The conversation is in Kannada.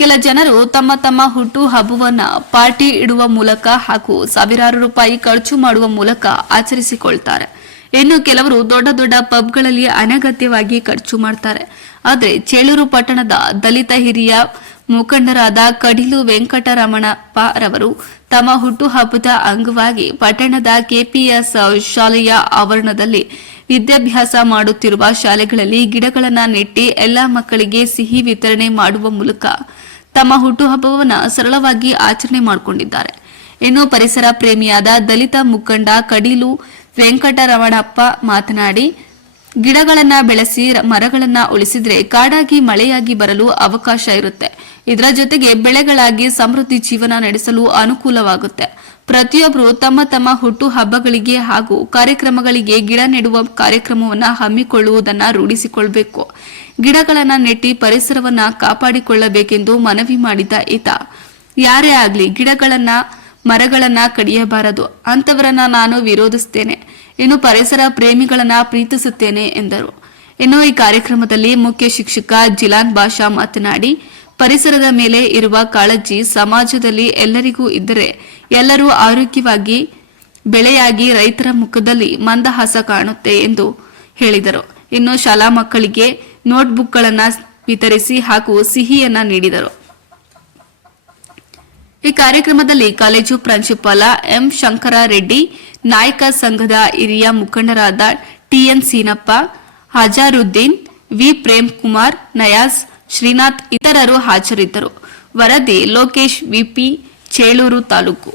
ಕೆಲ ಜನರು ತಮ್ಮ ಹುಟ್ಟು ಹಬ್ಬವನ್ನ ಪಾರ್ಟಿ ಇಡುವ ಮೂಲಕ ಹಾಗೂ ಸಾವಿರಾರು ರೂಪಾಯಿ ಖರ್ಚು ಮಾಡುವ ಮೂಲಕ ಆಚರಿಸಿಕೊಳ್ತಾರೆ. ಇನ್ನು ಕೆಲವರು ದೊಡ್ಡ ಪಬ್ಗಳಲ್ಲಿ ಅನಗತ್ಯವಾಗಿ ಖರ್ಚು ಮಾಡ್ತಾರೆ. ಆದರೆ ಚೇಳೂರು ಪಟ್ಟಣದ ದಲಿತ ಹಿರಿಯ ಮುಖಂಡರಾದ ಕಡಿಲು ವೆಂಕಟರಮಣಪ್ಪ ರವರು ತಮ್ಮ ಹುಟ್ಟುಹಬ್ಬದ ಅಂಗವಾಗಿ ಪಟ್ಟಣದ ಕೆಪಿಎಸ್ ಶಾಲೆಯ ಆವರಣದಲ್ಲಿ ವಿದ್ಯಾಭ್ಯಾಸ ಮಾಡುತ್ತಿರುವ ಶಾಲೆಗಳಲ್ಲಿ ಗಿಡಗಳನ್ನು ನೆಟ್ಟಿ ಎಲ್ಲಾ ಮಕ್ಕಳಿಗೆ ಸಿಹಿ ವಿತರಣೆ ಮಾಡುವ ಮೂಲಕ ತಮ್ಮ ಹುಟ್ಟುಹಬ್ಬವನ್ನು ಸರಳವಾಗಿ ಆಚರಣೆ ಮಾಡಿಕೊಂಡಿದ್ದಾರೆ. ಇನ್ನು ಪರಿಸರ ಪ್ರೇಮಿಯಾದ ದಲಿತ ಮುಖಂಡ ಕಡಿಲು ವೆಂಕಟರಮಣಪ್ಪ ಮಾತನಾಡಿ, ಗಿಡಗಳನ್ನ ಬೆಳೆಸಿ ಮರಗಳನ್ನ ಉಳಿಸಿದ್ರೆ ಕಾಡಾಗಿ ಮಳೆಯಾಗಿ ಬರಲು ಅವಕಾಶ ಇರುತ್ತೆ. ಇದರ ಜೊತೆಗೆ ಬೆಳೆಗಳಾಗಿ ಸಮೃದ್ಧಿ ಜೀವನ ನಡೆಸಲು ಅನುಕೂಲವಾಗುತ್ತೆ. ಪ್ರತಿಯೊಬ್ಬರು ತಮ್ಮ ಹುಟ್ಟು ಹಬ್ಬಗಳಿಗೆ ಹಾಗೂ ಕಾರ್ಯಕ್ರಮಗಳಿಗೆ ಗಿಡ ನೆಡುವ ಕಾರ್ಯಕ್ರಮವನ್ನ ಹಮ್ಮಿಕೊಳ್ಳುವುದನ್ನ ರೂಢಿಸಿಕೊಳ್ಳಬೇಕು. ಗಿಡಗಳನ್ನ ನೆಟ್ಟಿ ಪರಿಸರವನ್ನ ಕಾಪಾಡಿಕೊಳ್ಳಬೇಕೆಂದು ಮನವಿ ಮಾಡಿದ ಈತ, ಯಾರೇ ಆಗ್ಲಿ ಗಿಡಗಳನ್ನ ಮರಗಳನ್ನ ಕಡಿಯಬಾರದು, ಅಂತವರನ್ನ ನಾನು ವಿರೋಧಿಸುತ್ತೇನೆ. ಇನ್ನು ಪರಿಸರ ಪ್ರೇಮಿಗಳನ್ನ ಪ್ರೀತಿಸುತ್ತೇನೆ ಎಂದರು. ಇನ್ನು ಈ ಕಾರ್ಯಕ್ರಮದಲ್ಲಿ ಮುಖ್ಯ ಶಿಕ್ಷಕ ಜಿಲಾನ್ ಬಾಷಾ ಮಾತನಾಡಿ, ಪರಿಸರದ ಮೇಲೆ ಇರುವ ಕಾಳಜಿ ಸಮಾಜದಲ್ಲಿ ಎಲ್ಲರಿಗೂ ಇದ್ದರೆ ಎಲ್ಲರೂ ಆರೋಗ್ಯವಾಗಿ ಬೆಳೆಯಾಗಿ ರೈತರ ಮುಖದಲ್ಲಿ ಮಂದಹಾಸ ಕಾಣುತ್ತೆ ಎಂದು ಹೇಳಿದರು. ಇನ್ನು ಶಾಲಾ ಮಕ್ಕಳಿಗೆ ನೋಟ್ಬುಕ್ಗಳನ್ನು ವಿತರಿಸಿ ಹಾಗೂ ಸಿಹಿಯನ್ನ ನೀಡಿದರು. ಈ ಕಾರ್ಯಕ್ರಮದಲ್ಲಿ ಕಾಲೇಜು ಪ್ರಾಂಶುಪಾಲ ಎಂ ಶಂಕರರೆಡ್ಡಿ, ನಾಯಕ ಸಂಘದ ಹಿರಿಯ ಮುಖಂಡರಾದ ಟಿಎನ್ ಸೀನಪ್ಪ, ಹಜಾರುದ್ದೀನ್, ವಿ ಪ್ರೇಮ್ ಕುಮಾರ್, ನಯಾಜ್, ಶ್ರೀನಾಥ್ ಇತರರು ಹಾಜರಿದ್ದರು. ವರದಿ ಲೋಕೇಶ್, ವಿಪಿ, ಚೇಳೂರು ತಾಲೂಕು.